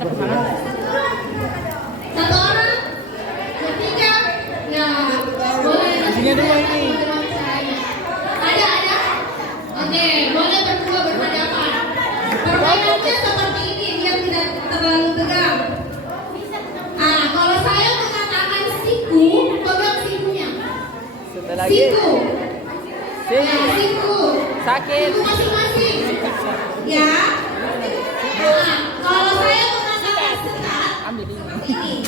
Satu orang, ketiga, ya boleh. Isinya dulu ini. Ada. Oke, boleh berdua berhadapan. Permainannya seperti ini, biar tidak terlalu tegang. Ah, kalau saya mengatakan siku, pegang sikunya. Satu lagi. Siku. Sini. Ya, siku. Sakit. Siku masing-masing. Ya. Nah, kalau saya mengatakan sekat, Ambil ini.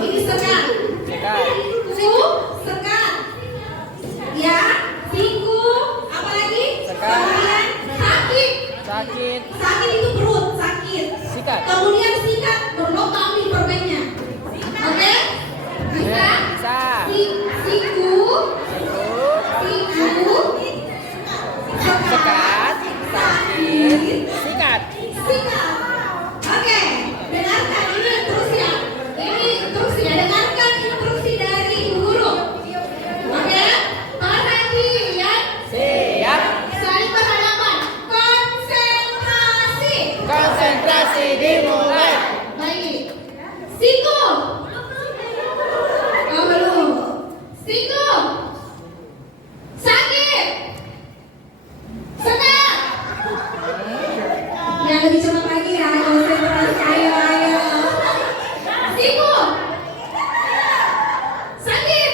ini sekat. Sekat. Sekat. Ya, siku. Apa lagi? Sekat. Kemudian sakit. Sakit. Sakit itu perut, sakit. Sikat. Kemudian sikat, berlomba ambil permennya. Oke? Bisa? Bisa. Siku. Sekat. Sakit. Sikat. Sikat. Oke, dengarkan ini instruksi ya. Ini instruksi ya. Dengarkan instruksi dari guru. Oke, perhatian. Siap. Saling berhadapan. Konsentrasi. Konsentrasi dimulai. Baik. Siku. Oh, belum. Siku. Sakit. Sekat. Ya, lebih cepat lagi ya. Konsentrasi. Ayo. Siku. Sakit.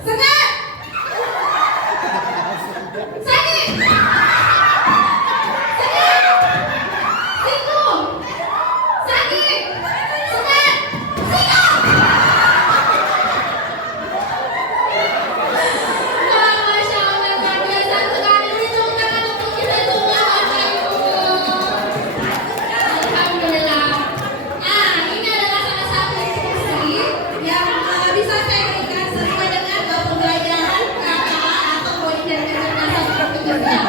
Sekat. Sakit. Siku. Sakit. Sekat. Siku. Wah, Masya Allah, luar biasa sekali. Hitung tangan untuk kita semua, Bapak Ibu. Alhamdulillah. Ini adalah salah satu instruksi yang bisa saya berikan sesuai dengan pembelajaran KKA atau koordinasi kecerdasan berpikirnya.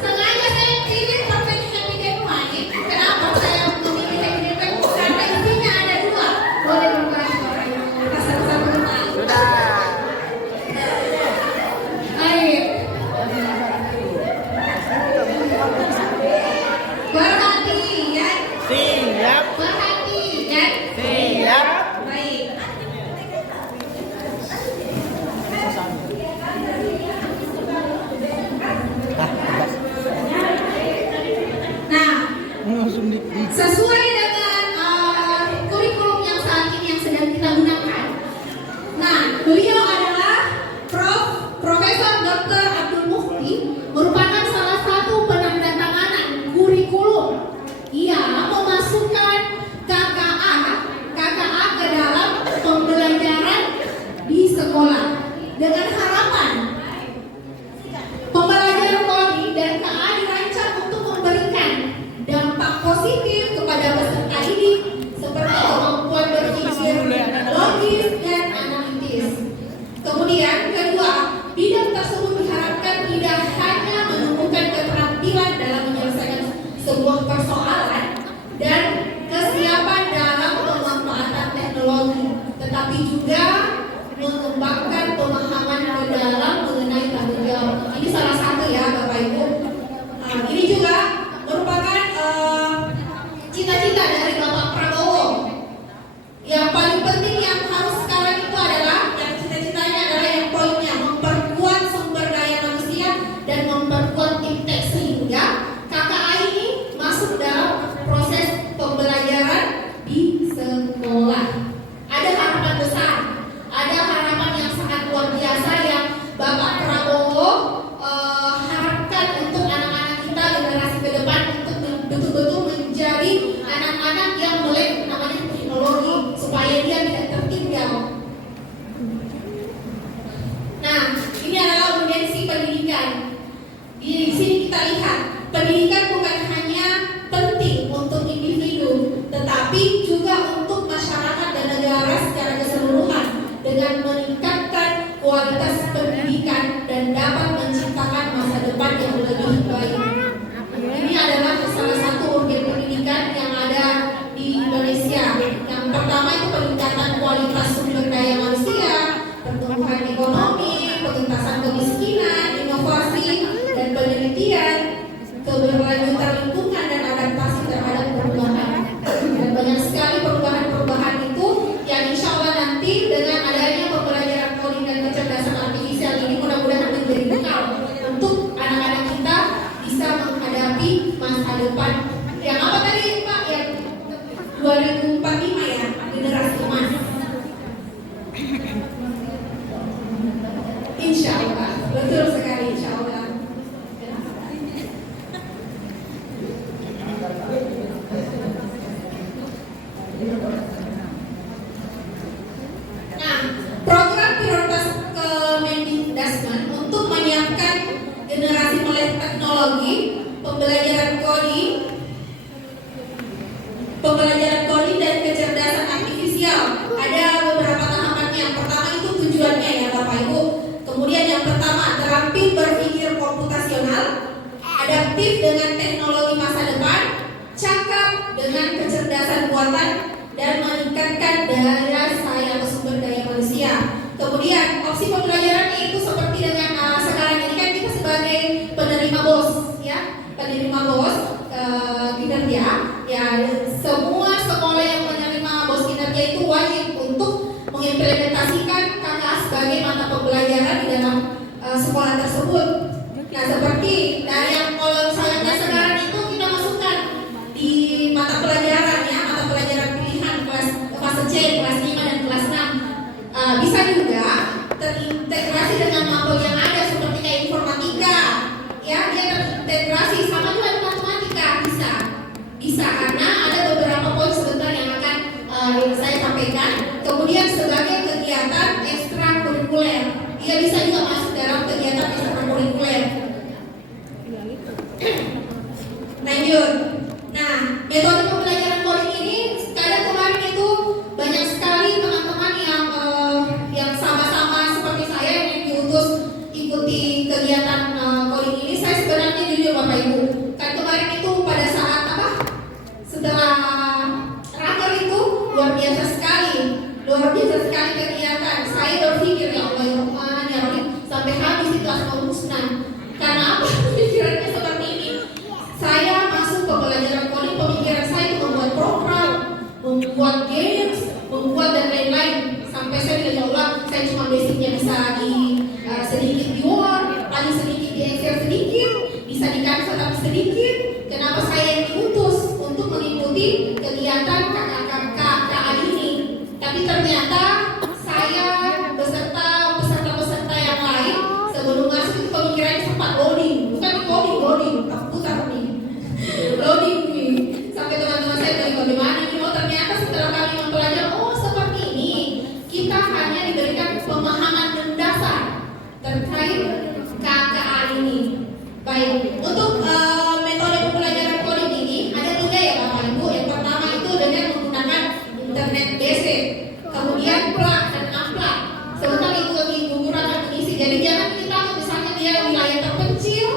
Sengaja saya pilih pertanyaan yang main. Kenapa saya memilih teknik teknik? Karena isinya ada dua. Boleh buka Bapak Ibu. Kita satu-satu kenal. Sudah. Baik. Perhatian. Siap. Perhatian. Siap. Baik. Nah, Langsung di. sesuai dengan kurikulum yang saat ini yang sedang kita gunakan. Nah, beliau adalah Profesor Dr. Abdul Mufti, merupakan salah satu penandatanganan kurikulum. Ia memasukkan KKA ke dalam pembelajaran di sekolah dengan harapan pembelajaran coding dan KA dirancang untuk memberikan dampak positif kepada peserta didik seperti kemampuan berpikir logis dan analitis. Kemudian kedua, bidang tersebut diharapkan tidak hanya menumbuhkan keterampilan dalam menyelesaikan sebuah persoalan dan kesiapan dalam pemanfaatan teknologi, tetapi juga mengembangkan pemahaman mendalam mengenai tanggung jawab. Ini salah satu ya Bapak Ibu. Ini juga merupakan cita-cita dari Bapak Prabowo. Yang paling penting yang harus sekarang itu adalah yang cita-citanya adalah yang poinnya memperkuat sumber daya manusia dan memperkuat iptek sehingga KKA ini masuk dalam proses pembelajaran di sekolah. Ada harapan besar, ada harapan yang sangat luar biasa yang Bapak Prabowo keberlanjutan lingkungan dan adaptasi terhadap perubahan. Dan banyak sekali perubahan-perubahan itu yang insya Allah nanti dengan adanya pembelajaran coding dan kecerdasan artifisial ini mudah-mudahan menjadi bekal untuk anak-anak kita bisa menghadapi masa depan. Yang apa tadi Pak? Yang 2045 ya, generasi emas. Insya Allah, betul sekali insya Allah. Nah, program prioritas Kemendikbudristek untuk menyiapkan generasi melek teknologi, pembelajaran coding dan kecerdasan artifisial. Ada beberapa tahapannya. Yang pertama itu tujuannya ya Bapak Ibu. Kemudian yang pertama terampil berpikir komputasional, adaptif dengan teknologi masa depan, cakap dengan kecerdasan buatan, dan meningkatkan daya saing atau sumber daya manusia. Kemudian opsi pembelajarannya itu seperti dengan sekarang ini kan kita sebagai penerima BOS ya, penerima BOS kinerja ya, semua sekolah yang menerima BOS kinerja itu wajib untuk mengimplementasikan KKA sebagai mata pembelajaran di dalam sekolah tersebut. Nah seperti dari yang kalau misalnya sekarang itu kita masukkan di mata pelajaran ya, mata pelajaran pilihan kelas fase C, kelas 5 dan kelas 6. Bisa juga terintegrasi dengan mapel yang ada seperti kayak informatika ya, dia terintegrasi sama juga dengan matematika, bisa karena ada beberapa poin sebentar yang akan saya sampaikan. Kemudian sebagai kegiatan ekstrakurikuler, dia bisa juga masuk dalam kegiatan ekstrakurikuler. Lanjut. Nah, metode pembelajaran coding ini kadang kemarin itu banyak sekali teman-teman yang sama-sama seperti saya yang diutus ikuti kegiatan coding ini. Saya sebenarnya jujur Bapak Ibu, kan kemarin itu pada saat setelah raker itu luar biasa sekali kegiatan. Saya berpikir ya Allah ya Rahman ya Rahim, sampai habis itu asal musnah. Karena apa? Pikirannya seperti ini. Saya masuk pembelajaran coding, pemikiran saya itu membuat program, membuat games, membuat dan lain-lain. Sampai saya bilang ya Allah, saya cuma basicnya bisa di sedikit di Word, paling sedikit di Excel sedikit, bisa di Canva tapi sedikit. Kenapa saya yang diutus untuk mengikuti kegiatan KKA ini? Tapi ternyata saya beserta peserta yang lain sebelum masuk itu pemikirannya sempat loading, bukan di coding, putar nih, loading nih. Sampai teman-teman saya bilang bagaimana ini? Oh ternyata setelah kami mempelajari, oh seperti ini. Kita hanya diberikan pemahaman mendasar terkait KKA ini. Baik, untuk metode pembelajaran coding ini ada 3 ya Bapak Ibu. Yang pertama itu dengan menggunakan internet basic, kemudian plug dan unplug. Sebentar Ibu Guru akan mengisi. Jadi jangan kita misalnya dia wilayah terpencil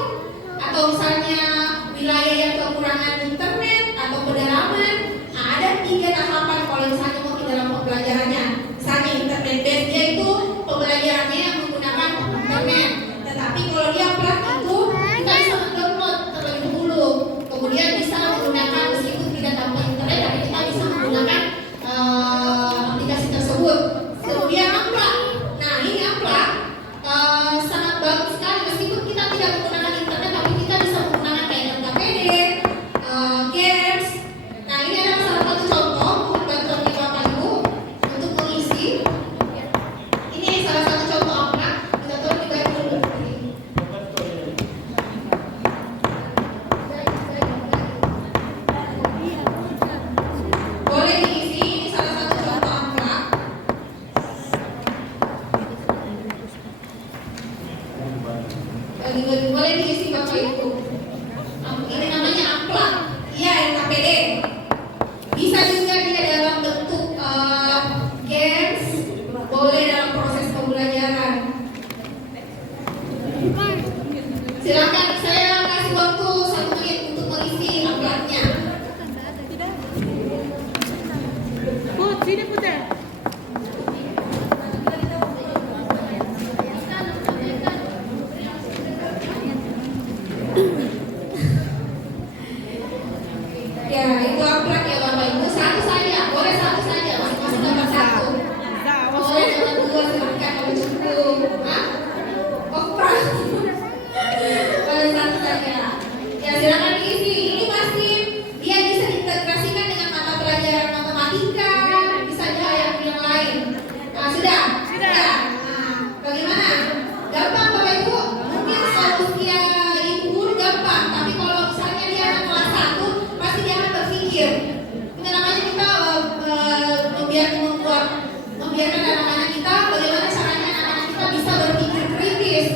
atau misalnya wilayah yang kekurangan internet atau pedalaman. Nah, ada 3 tahapan kalau misalnya mau di dalam pembelajarannya. Misalnya internet base, dia itu pembelajarannya yang menggunakan internet. Tetapi kalau dia plug itu kita bisa mendownload terlebih dahulu. Kemudian bisa menggunakan meskipun tidak tanpa internet, tapi kita bisa menggunakan aplikasi tersebut. Kemudian unplug. Nah ini unplug sangat bagus sekali meskipun kita tidak menggunakan internet, tapi kita bisa menggunakan kayak KPD, games. Nah ini adalah salah satu contoh bantuan Bapak Ibu untuk mengisi. Ini salah satu contoh unplug. Kita tolong dibayar dulu. itu amplak ya Bapak Ibu. Satu saja, boleh satu saja, masing-masing dapat satu. Boleh dapat dua, silakan kalau cukup. Hah? Kopra. Boleh satu saja. Ya silakan diisi. Ini pasti dia bisa diintegrasikan dengan mata pelajaran matematika, bisa juga yang lain. Nah, sudah? Sudah. Nah, bagaimana? Gampang Bapak Ibu? Mungkin solusinya Ibu Guru gampang, tapi kalau misalnya dia anak kelas 1, pasti dia akan berpikir. Itu namanya kita membiarkan anak-anak kita, bagaimana caranya anak-anak kita bisa berpikir kritis,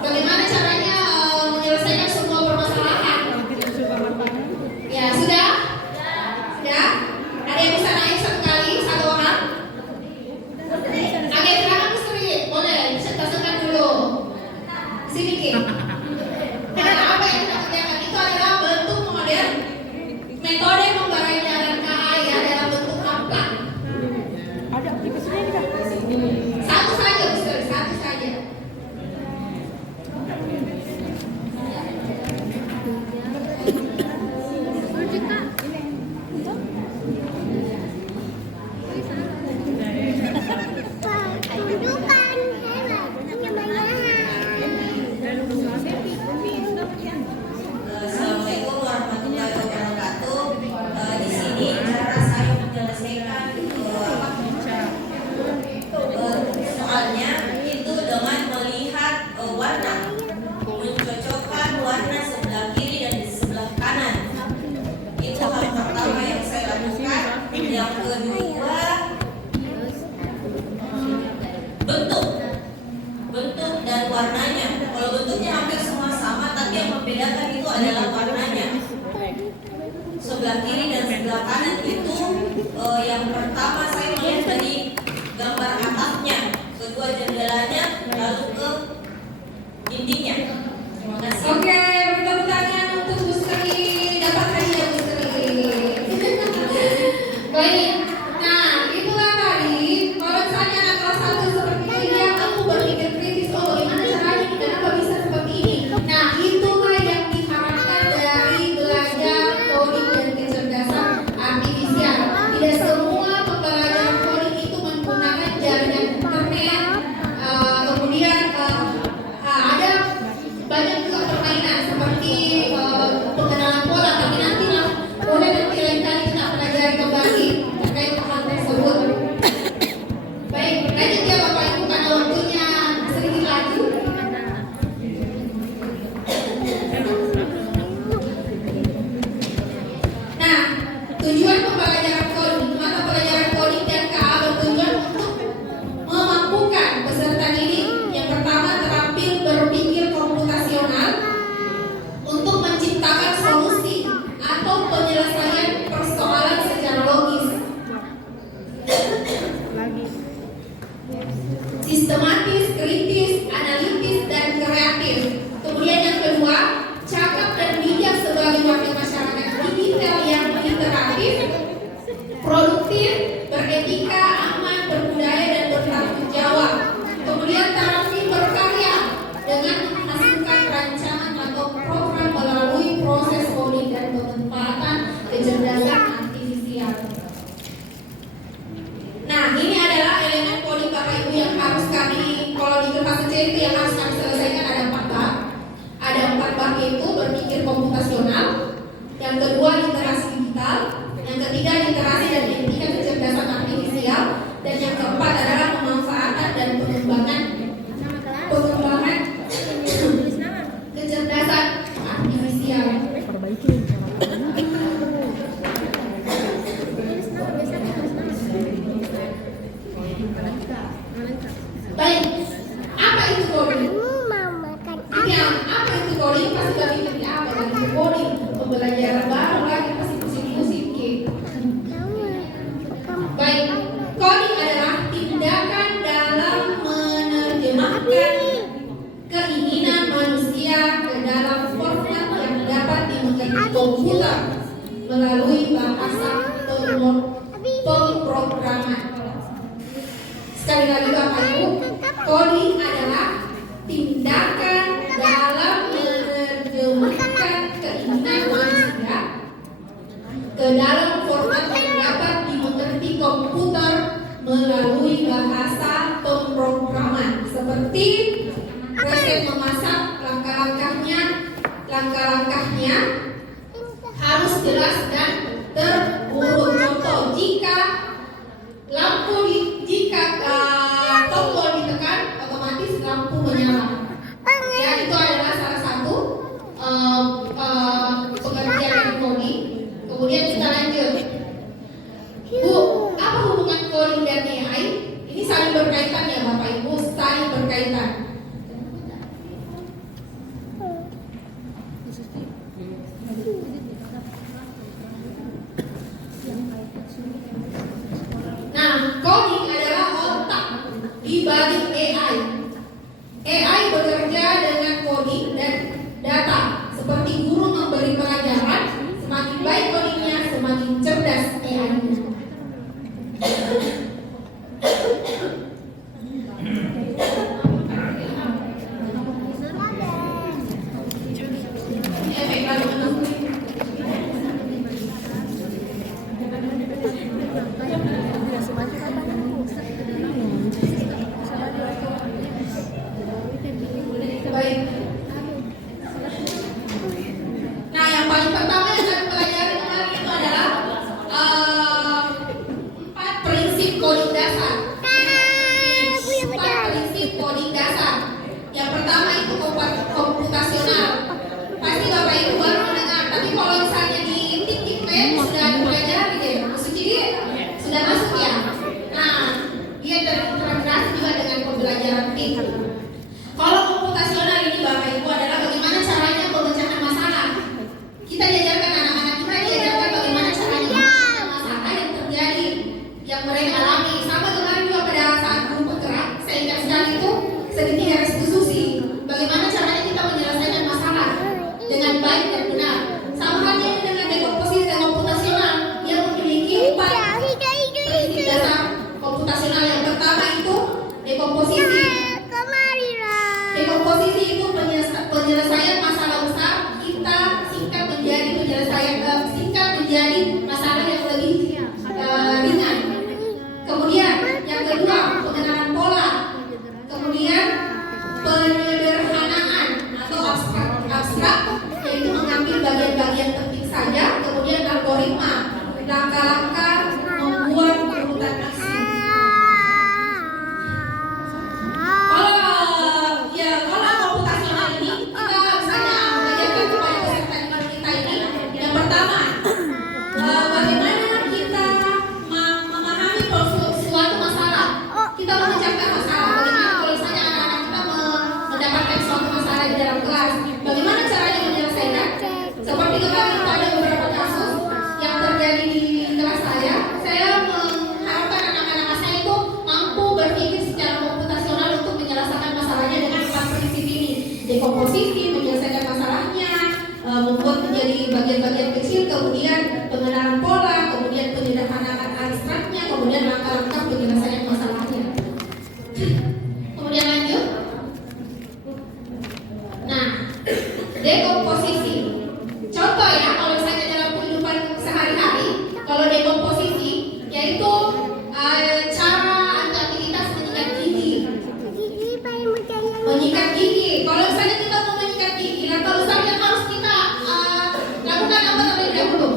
bagaimana caranya menyelesaikan semua permasalahan. Ya, sudah? Sudah? Ada yang bisa naik satu kali, satu orang? Oke, silakan Misteri. Boleh, sekat dulu. Sini Ki. Nah, apa yang kita kerjakan itu adalah bentuk modern metode pembelajaran KA ya dalam bentuk amplak. Satu saja Misteri, satu saja. Assalamualaikum warahmatullahi wabarakatuh. Di sini cara saya menyelesaikan soalnya itu dengan melihat warna, mencocokkan warna sebelah kiri dan di sebelah kanan. Itu hal pertama yang saya lakukan. Yang kedua, bentuk dan warnanya. Kalau bentuknya hampir semua sama, tapi yang membedakan itu adalah warnanya. Sebelah kiri dan sebelah kanan itu yang pertama saya melihat dari gambar atapnya, kedua jendelanya, lalu ke dindingnya. Terima kasih. Oke, tepuk tangan untuk Bu Sri. Dapat hadiah Bu Sri. Baik. Nah, itulah tadi. Kalau misalnya anak kelas 1 seperti ini, dia mampu berpikir kritis. Oh, bagaimana caranya? Kenapa bisa seperti ini? Nah, itulah yang diharapkan dari belajar coding dan kecerdasan artifisial. Tidak semua pembelajaran coding itu menggunakan jaringan internet. Kemudian ada banyak juga permainan seperti pengenalan pola, tapi nanti boleh nanti lain kali kita pelajari kembali terkait hal tersebut. Baik, lanjut ya Bapak Ibu karena waktunya sedikit lagi. Nah, tujuan pembelajaran coding, mata pelajaran coding dan KA bertujuan untuk memampukan peserta didik yang pertama terampil berpikir komputasional untuk menciptakan solusi atau penyelesaian persoalan secara logis, sistematis, kritis, analitis, dan kreatif. Kemudian yang kedua, cakap dan bijak sebagai wakil masyarakat digital yang interaktif, produktif, beretika, aman, berbudaya, dan bertanggung jawab. Kemudian terampil berkarya dengan menghasilkan rancangan atau program melalui proses coding dan pemanfaatan kecerdasan artifisial. Nah, ini adalah elemen coding Bapak Ibu yang harus kami, kalau di kelas C itu yang harus kami selesaikan ada 4 bab. Ada 4 bab yaitu berpikir komputasional, yang kedua literasi digital, yang ketiga literasi dan etika kecerdasan artifisial, dan yang keempat adalah pemanfaatan dan pengembangan kecerdasan artifisial. Baik, apa itu coding? Ya, apa itu coding? Pasti gak mikir apa itu coding? Pembelajaran baru lagi pasti pusing-pusing gitu. Baik, coding adalah tindakan dalam menerjemahkan keinginan manusia ke dalam format yang dapat dimengerti komputer melalui bahasa pemrograman. Sekali lagi Bapak Ibu, coding adalah tindakan dalam menerjemahkan keinginan manusia ke dalam Nah, coding adalah otak di balik AI. AI bekerja dengan coding dan data. Seperti guru memberi pelajaran, semakin baik codingnya, semakin cerdas AI-nya. Baik. Nah, yang paling pertama yang kami pelajari kemarin itu adalah 4 prinsip coding dasar. 4 prinsip coding dasar. Yang pertama itu komputasional. Pasti Bapak Ibu baru mendengar, tapi kalau misalnya di TikTok sudah dipelajari deh. Jadi sudah masuk ya. Nah, dia terintegrasi juga dengan pembelajaran TikTok. Kalau komputasional ini Bapak Ibu adalah bagaimana caranya pemecahan masalah. Kita diajarkan anak-anak kita diajarkan bagaimana caranya memecahkan masalah yang terjadi, yang mereka alami. Sama kemarin juga pada saat guru bergerak, saya ingat sekali itu sedikit restitusi. Bagaimana caranya kita menyelesaikan masalah dengan baik dan benar. Sama halnya dengan dekomposisi dan komputasional, dia memiliki 4 prinsip dasar komputasional. Yang pertama itu dekomposisi. Dekomposisi itu penyelesaian masalah besar kita singkat menjadi masalah yang lebih ringan. Kemudian yang kedua pengenalan pola. Kemudian penyederhanaan atau abstrak, yaitu mengambil bagian-bagian penting saja. Kemudian algoritma, langkah-langkah membuat urutan aksi. Kalau komputasional ini kita misalnya mengajarkan kepada peserta didik kita ini, yang pertama bagaimana kita memahami suatu masalah. Kita memecahkan masalah. Bagaimana kalau misalnya anak-anak kita mendapatkan suatu masalah di dalam kelas, bagaimana caranya menyelesaikan? Seperti kemarin ada beberapa kasus yang terjadi di kelas saya. Saya mengharapkan anak-anak saya itu mampu berpikir secara komputasional untuk menyelesaikan masalahnya dengan 4 prinsip ini. Dekomposisi, menyelesaikan masalahnya, membuat menjadi bagian-bagian kecil, kemudian pengenalan pola, kemudian penyederhanaan abstraknya, kemudian langkah-langkah penyelesaian masalahnya. Kemudian lanjut. Nah, dekomposisi. Contoh ya, kalau misalnya dalam kehidupan sehari-hari, kalau dekomposisi yaitu cara aktivitas menyikat gigi. Menyikat gigi. Kalau misalnya kita mau menyikat gigi, langkah besarnya harus kita lakukan apa terlebih dahulu?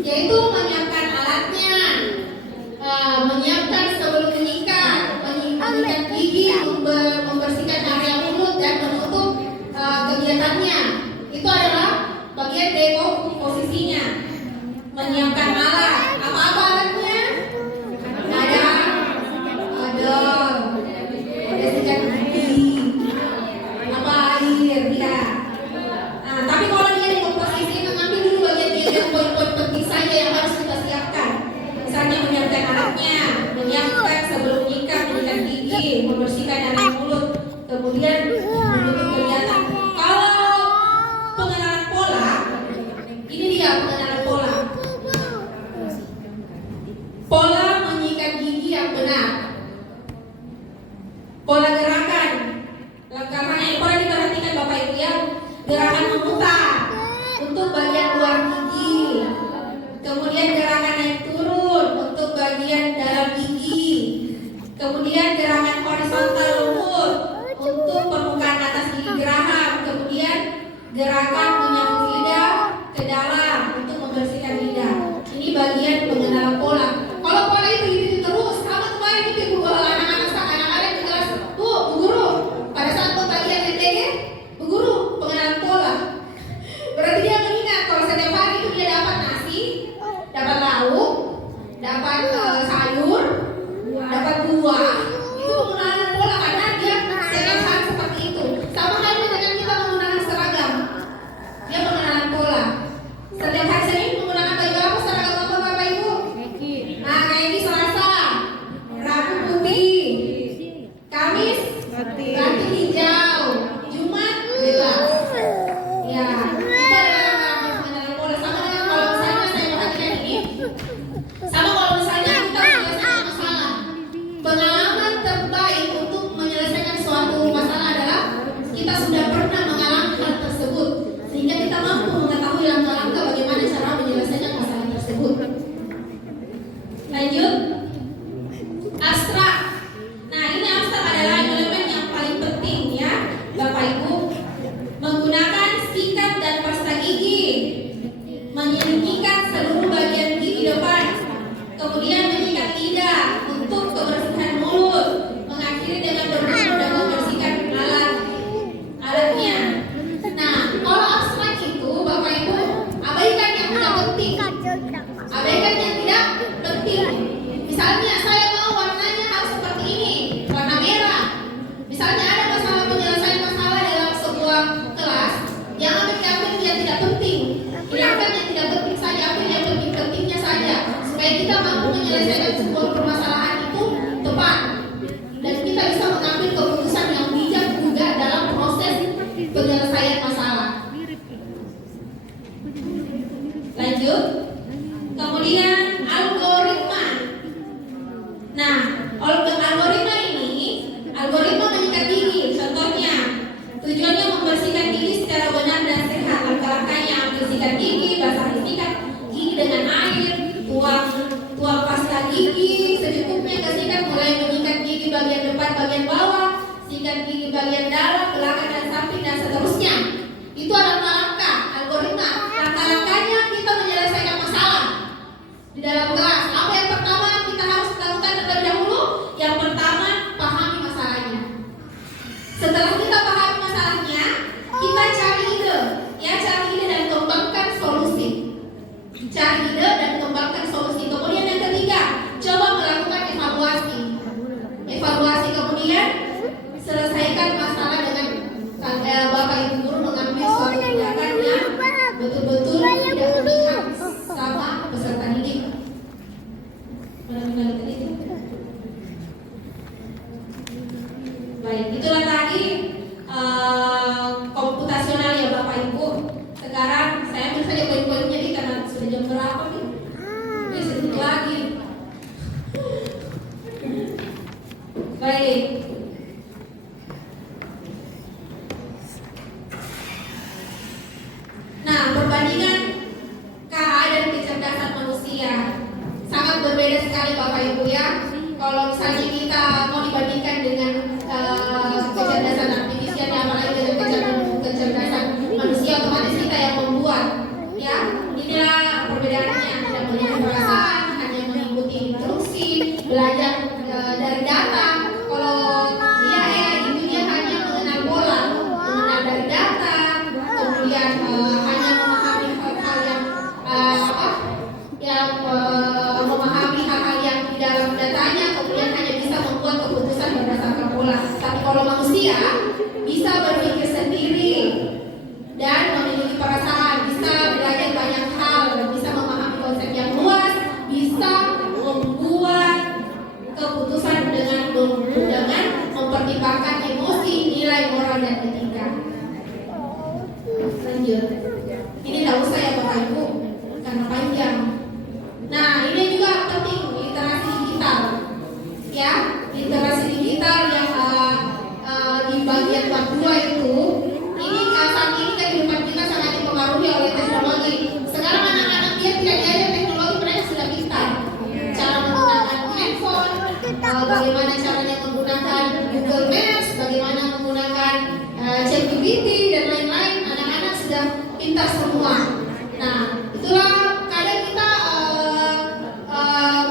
Yaitu menyiapkan alatnya, menyiapkan sebelum menyikat, menyikat gigi, membersihkan area mulut dan menutup kegiatannya. Itu adalah bagian dekomposisinya. Menyiapkan alat. Apa-apa alatnya? Ada sikat gigi, apa air, ya. Nah, tapi kalau dia dekomposisi mengambil dulu bagian poin-poin penting saja yang harus kita siapkan. Misalnya menyiapkan alatnya, menyiapkan sebelum menyikat gigi, membersihkan area mulut, kemudian menutup kegiatan. Kalau pengenalan pola, ini dia pengenalan pola. supaya kita mampu menyelesaikan sebuah permasalahan itu tepat dan kita bisa mengambil keputusan yang bijak juga dalam proses penyelesaian masalah. Lanjut. Kemudian algoritma. Nah, algoritma menyikat gigi. Contohnya, tujuannya membersihkan gigi secara benar dan sehat. Langkah-langkahnya: ambil sikat gigi, basahi sikat gigi dengan air, tuang pasta gigi secukupnya ke sikat, mulai menyikat gigi bagian depan, bagian bawah, sikat gigi bagian dalam, belakang dan samping dan seterusnya. Itu adalah langkah algoritma. Langkah-langkahnya kita menyelesaikan masalah di dalam kelas. Apa yang pertama kita harus lakukan terlebih dahulu? Yang pertama, pahami masalahnya. Setelah kita pahami masalahnya, kita cari ide, cari ide dan kembangkan solusi. Cari ide dan kembangkan solusi. Kemudian yang ketiga, coba melakukan evaluasi. Evaluasi kemudian selesaikan masalah dengan Bapak Ibu guru mengambil suatu tindakan yang betul-betul tidak berpihak sama peserta didik. Baik, itulah tadi komputasional ya Bapak Ibu. Sekarang saya ambil saja poin-poinnya nih karena sudah jam berapa nih? Ini sedikit lagi. Baik. Nah, perbandingan KA dan kecerdasan manusia sangat berbeda sekali Bapak Ibu ya. Kalau misalnya kita mau dibandingkan dengan kecerdasan artifisial, apalagi dengan kecerdasan manusia, otomatis kita yang membuat. Ya, inilah perbedaannya. Tidak punya perasaan, hanya mengikuti instruksi, belajar dari data. Kalau dia itu dia hanya mengenal pola, mengenal dari data, kemudian hanya memahami hal-hal yang memahami hal-hal yang di dalam datanya, kemudian hanya bisa membuat keputusan berdasarkan pola. Tapi kalau manusia bisa berpikir sendiri dan memiliki perasaan, bisa belajar banyak hal, bisa memahami konsep yang luas, bisa membuat keputusan dengan mempertimbangkan emosi, nilai moral dan etika. Lanjut. Ini tak usah ya Bapak Ibu karena panjang. Nah, ini juga penting, literasi digital. Ya, literasi digital yang di bagian bab 2 itu, ini saat ini kehidupan kita sangat dipengaruhi oleh teknologi. Sekarang anak-anak dia tidak diajar teknologi, mereka sudah pintar. Cara menggunakan handphone, bagaimana caranya menggunakan Google Maps, bagaimana menggunakan ChatGPT dan lain-lain, anak-anak sudah pintar semua. Nah, itulah kadang kita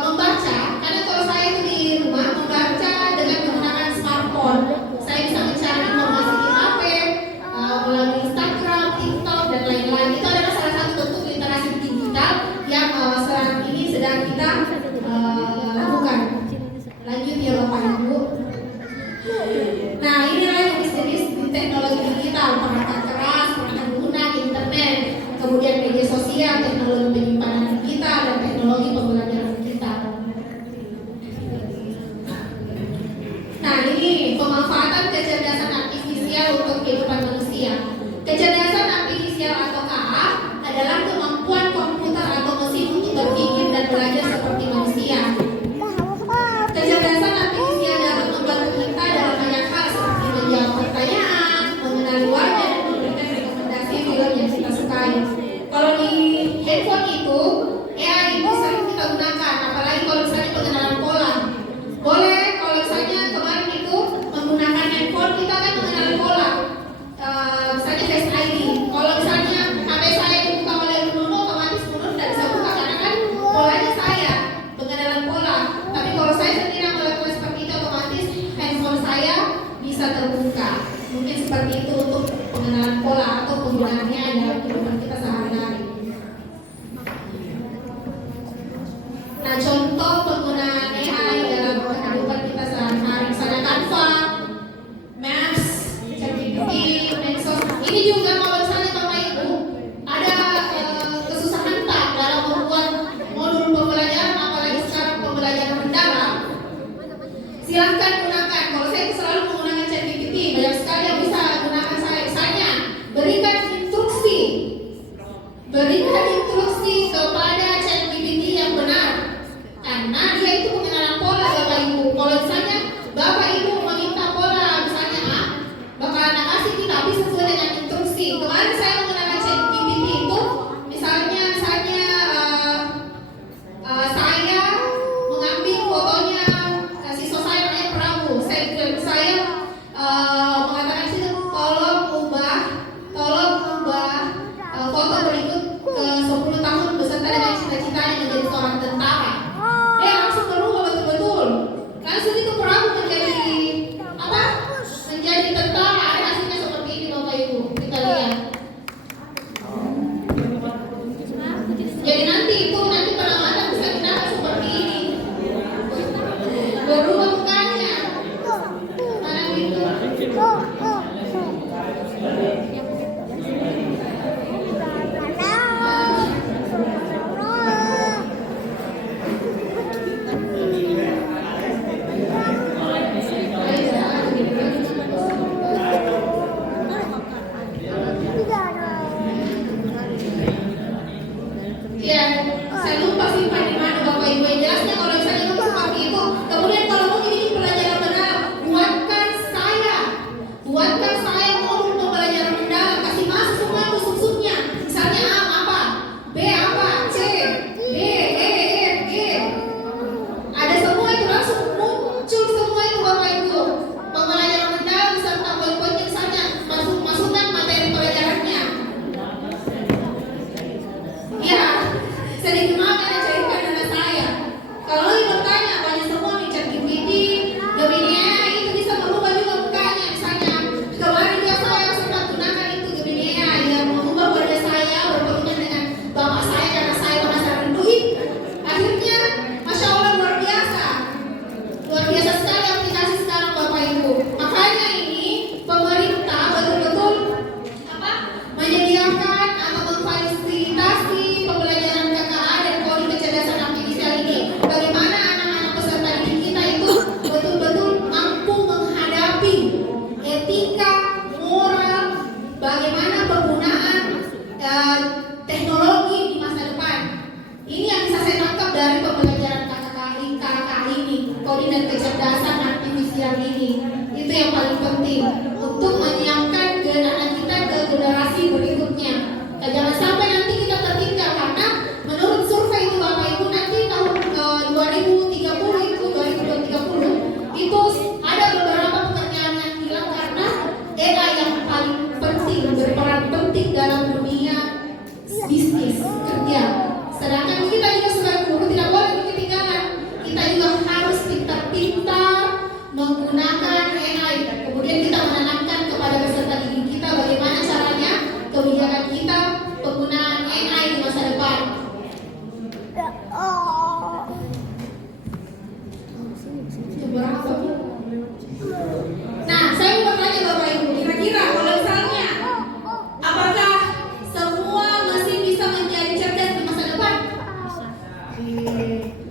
membaca. Kadang kalau saya itu di rumah membaca dengan menggunakan smartphone, saya bisa mencari informasi di HP, melalui Instagram, TikTok dan lain-lain. Itu adalah salah satu bentuk literasi digital yang saat ini sedang kita lakukan. Lanjut ya Bapak Ibu. Nah, inilah jenis-jenis teknologi digital: perangkat keras, perangkat guna, internet, kemudian media sosial, teknologi penyimpanan digital, dan teknologi pembelajaran digital. Nah, ini pemanfaatan kecerdasan artifisial untuk kehidupan manusia. Kecerdasan artifisial atau KA adalah kemampuan komputer atau mesin untuk berpikir dan belajar seperti manusia. Kecerdasan artifisial dapat membantu kita dalam banyak hal seperti menjawab pertanyaan, mengenali wajah, dan memberikan rekomendasi film yang kita sukai. Kalau di handphone itu, AI itu sering kita gunakan, apalagi kalau misalnya pengenalan pola. Boleh, kalau misalnya kemarin itu menggunakan handphone, kita kan mengenal pola. Misalnya Face ID. Kalau misalnya HP saya dibuka oleh Bruno, otomatis Bruno tidak bisa buka karena kan polanya saya, pengenalan pola. Tapi kalau saya sendiri melakukan seperti itu, otomatis handphone saya bisa terbuka. Mungkin seperti itu untuk pengenalan pola atau penggunaannya dalam kehidupan kita sehari-hari. Nah, berikan instruksi kepada ChatGPT yang benar, karena dia itu pengenalan pola Bapak Ibu. Kalau misalnya Bapak Ibu meminta pola misalnya A, bakalan kasih kita tapi sesuai dengan instruksi. Kemarin saya mengenalkan ChatGPT itu misalnya saya mengambil fotonya siswa saya namanya Prabu. Saya mengatakan situ tolong ubah foto berikut ke 10 tahun beserta dengan cita-citanya menjadi seorang tentara. Dia langsung berubah betul-betul. Langsung itu Prabu menjadi tentara. Ada hasilnya seperti ini Bapak Ibu. Kita lihat. Jadi nanti perawatan bisa digunakan seperti ini. Berubah mukanya. Mana itu? Ya, saya lupa simpan di mana Bapak Ibu. Yang jelasnya kalau misalnya itu seperti itu. Kemudian kalau mau ini pelajaran mendalam, buatkan saya modul pembelajaran mendalam, kasih masuk semua itu sub-subnya. Misalnya A apa, B apa, C, D, E, F, G. Ada semua itu langsung muncul semua itu Bapak Ibu. Pembelajaran mendalam serta poin-poinnya misalnya masukkan materi pelajarannya. Ya, sedikit makan yang cairkan dengan saya. Kalau lagi bertanya banyak semua di ChatGPT, Gemini AI itu bisa merubah juga mukanya. Misalnya kemarin juga saya sempat gunakan itu Gemini AI yang mengubah wajah saya berhubungan dengan bapak saya karena saya merasa rinduin. Akhirnya, masya Allah luar biasa sekali aplikasi sekarang Bapak Ibu. Makanya ini pemerintah betul-betul menyediakan atau memfasilitasi pembelajaran KKA dan kode kecerdasan artifisial ini. Bagaimana anak-anak peserta didik kita itu betul-betul mampu menghadapi etika, moral, bagaimana penggunaan teknologi di masa depan. Ini yang bisa saya tangkap dari pembelajaran KKA ini, kode kecerdasan artifisial ini. Itu yang paling penting untuk menyiapkan anak kita ke generasi berikutnya. Jangan sampai nanti kita tertinggal, karena menurut survei itu Bapak Ibu nanti tahun 2030 itu ada beberapa pekerjaan yang hilang karena AI yang paling penting berperan penting dalam dunia bisnis kerja. Sedangkan kita juga sebagai guru tidak boleh ketinggalan. Kita juga harus pintar-pintar menggunakan AI. Kemudian kita menanamkan kepada peserta didik kita bagaimana caranya kebijakan kita penggunaan AI di masa depan. Nah, saya mau bertanya Bapak Ibu, kira-kira kalau misalnya apakah semua mesin bisa menjadi cerdas di masa depan?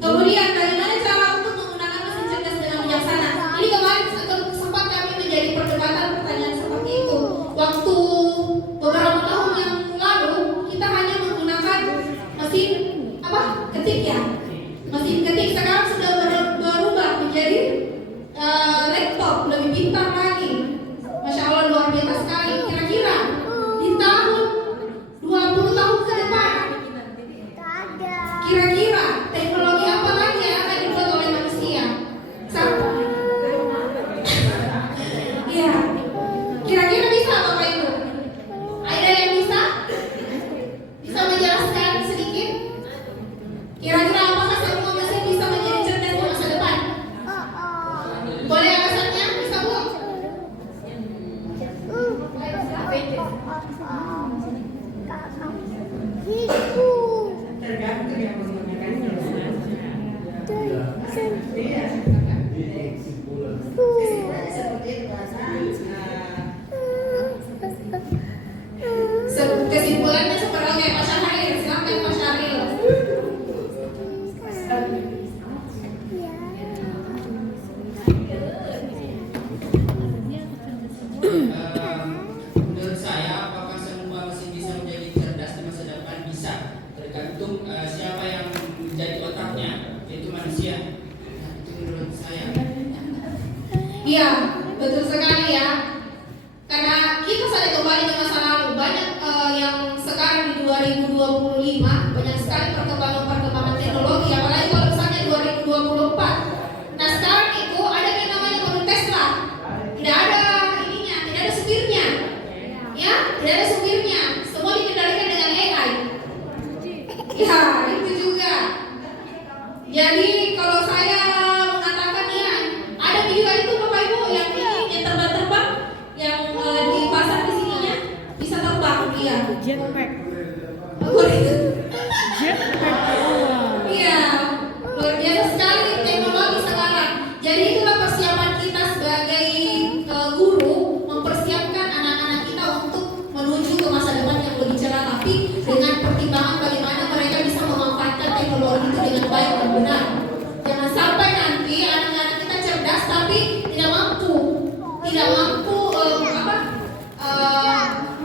Kemudian bagaimana cara untuk menggunakan mesin cerdas dengan bijaksana? Ini kemarin sempat kami menjadi perdebatan pertanyaan seperti itu. Waktu beberapa tahun yang lalu kita hanya menggunakan mesin ketik ya. Mesin ketik sekarang sudah berubah menjadi laptop, lebih pintar lagi. Masya Allah luar biasa sekali. Kira-kira di tahun 20 tahun ke depan, kira-kira teknologi apa lagi yang akan dibuat oleh manusia? Iya. Kira-kira bisa Bapak Ibu? Ada yang bisa? Bisa menjelaskan sedikit? Kira-kira apakah semua mesin bisa menjadi cerdas di masa depan? Boleh alasannya? Bisa Bu? tergantung siapa yang menjadi otaknya, yaitu manusia. Nah, itu menurut saya. Iya, betul sekali ya. Karena kita sadar kembali ke masa lalu, banyak yang sekarang di 2025 banyak sekali perkembangan teknologi, apalagi kalau misalnya 2024. Nah sekarang itu ada yang namanya mobil Tesla, tidak ada ininya, tidak ada supirnya, ya, tidak ada supirnya, semua dikendalikan dengan AI. Ya, itu juga. Jadi kalau saya mengatakan ya, ada juga itu Bapak Ibu yang ini yang terbang-terbang, yang di pasar di sininya bisa terbang dia. Jetpack. Jetpack. Iya, luar biasa sekali teknologi sekarang. Jadi itulah persiapan kita sebagai guru, mempersiapkan anak-anak kita untuk menuju ke masa depan yang lebih cerah, tapi dengan pertimbangan bagaimana mereka bisa memanfaatkan teknologi itu dengan baik dan benar. Jangan sampai nanti anak-anak kita cerdas tapi tidak mampu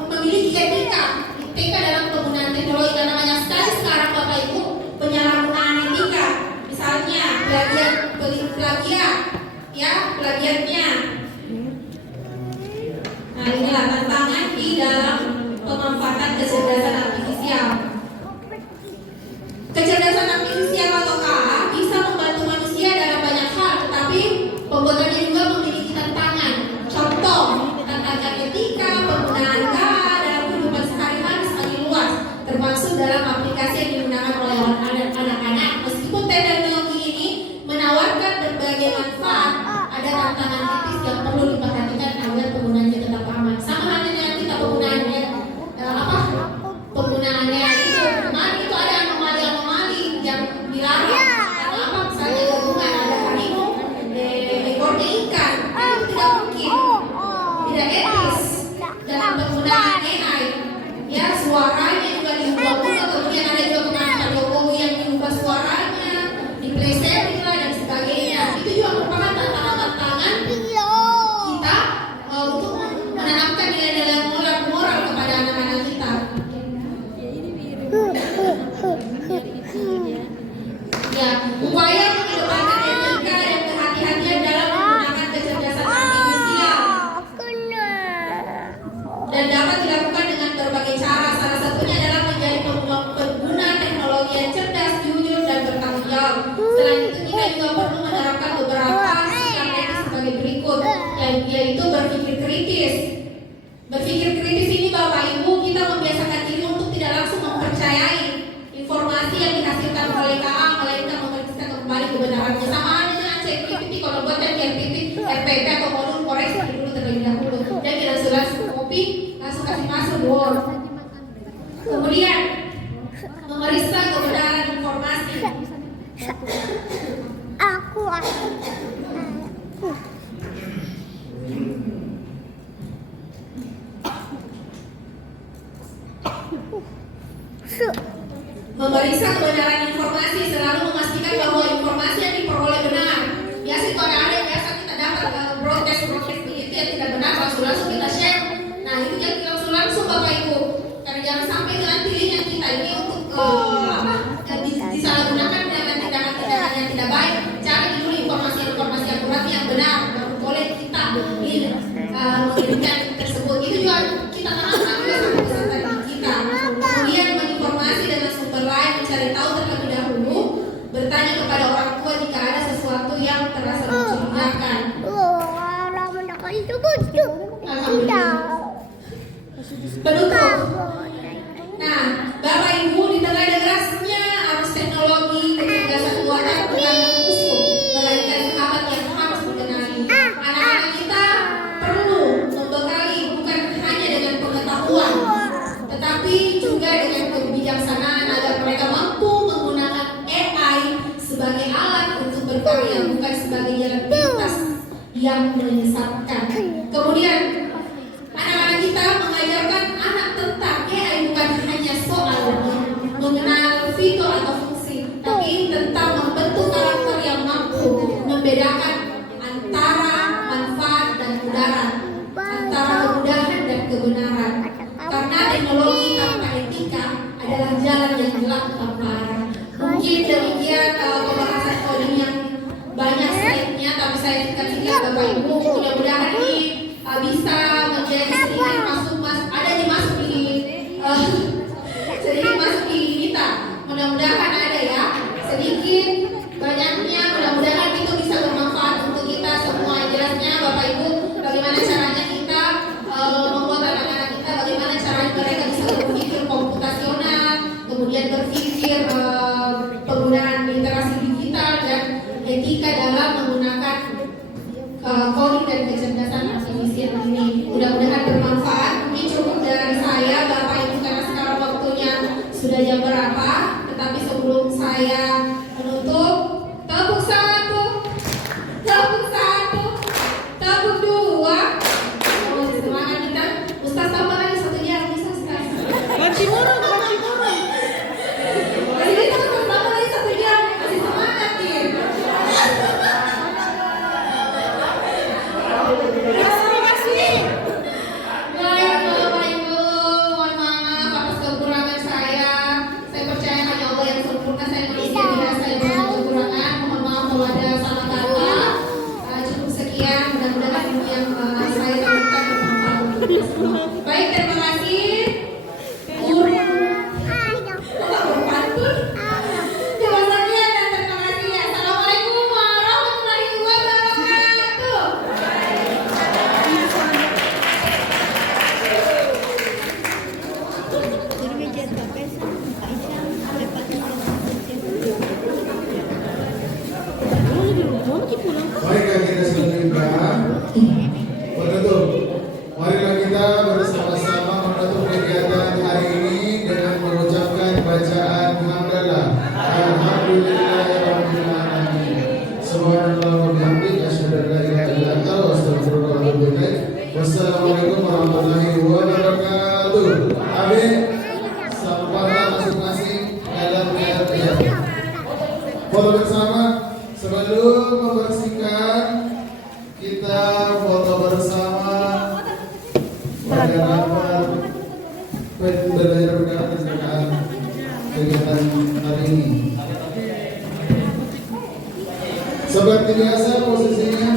memiliki etika dalam penggunaan teknologi, karena banyak sekali sekarang Bapak Ibu penyalahgunaan etika, misalnya plagiatnya. Nah inilah tantangan di dalam pemanfaatan kecerdasan artifisial. Kecerdasan artifisial atau KA bisa membantu manusia dalam banyak hal, tetapi pembuatannya juga memiliki tantangan. Contoh, tantangan etika penggunaan KA dalam kehidupan sehari-hari semakin luas, termasuk dalam aplikasi yang digunakan oleh anak-anak. Meskipun teknologi ini menawarkan berbagai manfaat, ada tantangan etis yang perlu diperhatikan agar penggunaannya tetap aman. Sama halnya dengan kita penggunaannya itu kemarin itu ada anomali yang dilarang. Karena apa? Misalnya hubungan ada harimau, ekornya ikan, itu tidak mungkin, tidak etis dalam penggunaan AI. Ya, suaranya juga diubah-ubah, kemudian ada juga kemarin Pak Jokowi yang diubah suaranya, diplesetin lah dan sebagainya. Itu juga merupakan tantangan kita untuk menanamkan nilai-nilai moral kepada anak-anak kita. Ya, upaya mengedepankan etika dan kehati-hatian dalam menggunakan kecerdasan artifisial dan dapat dilakukan dengan berbagai cara. Salah satunya adalah menjadi pengguna teknologi yang cerdas, jujur, dan bertanggung jawab. Selain itu kita juga perlu menerapkan beberapa sikap etis sebagai berikut, yaitu berpikir kritis. Berpikir kritis ini Bapak Ibu, kita membiasakan diri untuk tidak langsung mempercayai informasi yang dihasilkan oleh KA, melainkan memeriksakan kembali kebenarannya. Sama halnya dengan ChatGPT, kalau buatan RPP atau modul koreksi dulu terlebih dahulu, dan kita langsung copy, langsung kasih masuk Word. Kemudian memeriksa kebenaran informasi. Memeriksa kebenaran informasi, selalu memastikan bahwa informasi yang diperoleh benar. Biasa itu ada biasa kita dapat broadcast begitu yang tidak benar, langsung kita share. Nah itu yang langsung Bapak Ibu, karena jangan sampai dengan telinga kita ini untuk disalahgunakan dengan tindakan-tindakan yang tidak baik. Cari dulu informasi akurat yang benar, baru boleh kita mengirimkan tersebut. Itu juga kita tanamkan juga sama peserta didik kita. Kemudian menginformasi dengan sumber lain, mencari tahu terlebih dahulu, bertanya kepada orang tua jika ada sesuatu yang terasa mencurigakan. Penutup. Nah, Bapak Ibu, di tengah derasnya arus teknologi, kecerdasan buatan bukan musuh, melainkan sahabat yang harus dikenali. Anak-anak kita perlu membekali bukan hanya dengan pengetahuan, tetapi juga dengan kebijaksanaan agar mereka mampu menggunakan AI sebagai alat untuk berkarya, bukan sebagai jalan pintas yang menyesatkan. Kemudian anak-anak kita mengajarkan anak tentang AI bukan hanya soal mengenal fitur atau fungsi, tapi tentang membentuk karakter yang mampu membedakan antara manfaat dan mudarat, antara kemudahan dan kebenaran. Karena teknologi tanpa etika adalah jalan yang gelap tampar. Mungkin demikian pembahasan coding yang banyak slide-nya, tapi saya singkat-singkat Bapak Ibu. Mudah-mudahan ini bisa menjadi sedikit masuk di sedikit masuk di kita. Mudah-mudahan ada ya, sedikit banyaknya. Mudah-mudahan itu bisa bermanfaat untuk kita semua. Jelasnya Bapak Ibu, bagaimana caranya kita membuat anak-anak kita, bagaimana caranya mereka bisa berpikir komputasional, kemudian berpikir penggunaan literasi digital dan etika dalam menggunakan coding dan kecerdasan artifisial ini. Mudah-mudahan bermanfaat. Mungkin cukup dari saya Bapak Ibu karena sekarang waktunya sudah jam berapa. Tetapi sebelum saya menutup, tepuk satu, tepuk dua. Semangat kita. Ustaz tambah lagi satu jam bisa Ustaz. Masih kita tambah lagi satu jam. Masih semangat nih. Baik Bapak Ibu, mohon maaf atas kekurangan saya. Saya percaya hanya Allah yang sempurna. Saya manusia biasa yang banyak kekurangan. Mohon maaf kalau ada salah kata. Cukup sekian. Mudah-mudahan ilmu yang saya lakukan bermanfaat untuk kita semua. Baik, terima kasih. Terima kasih dan terima kasih. Assalamualaikum warahmatullahi wabarakatuh. Marilah kita selanjutnya menutup. Marilah kita bersama-sama menutup kegiatan hari ini dengan mengucapkan bacaan hamdalah. Alhamdulillahirabbil alamin. Subhanallah wa bihamdihi asyhadu an la ilaha illa anta astaghfiruka wa atubu ilaik. Wassalamualaikum warahmatullahi wabarakatuh. Amin. Sampailah masing-masing dalam keadaan. Foto bersama. Sebelum membersihkan, kita foto bersama pada rapat belajar berkaitan dengan kegiatan hari ini. Seperti biasa posisinya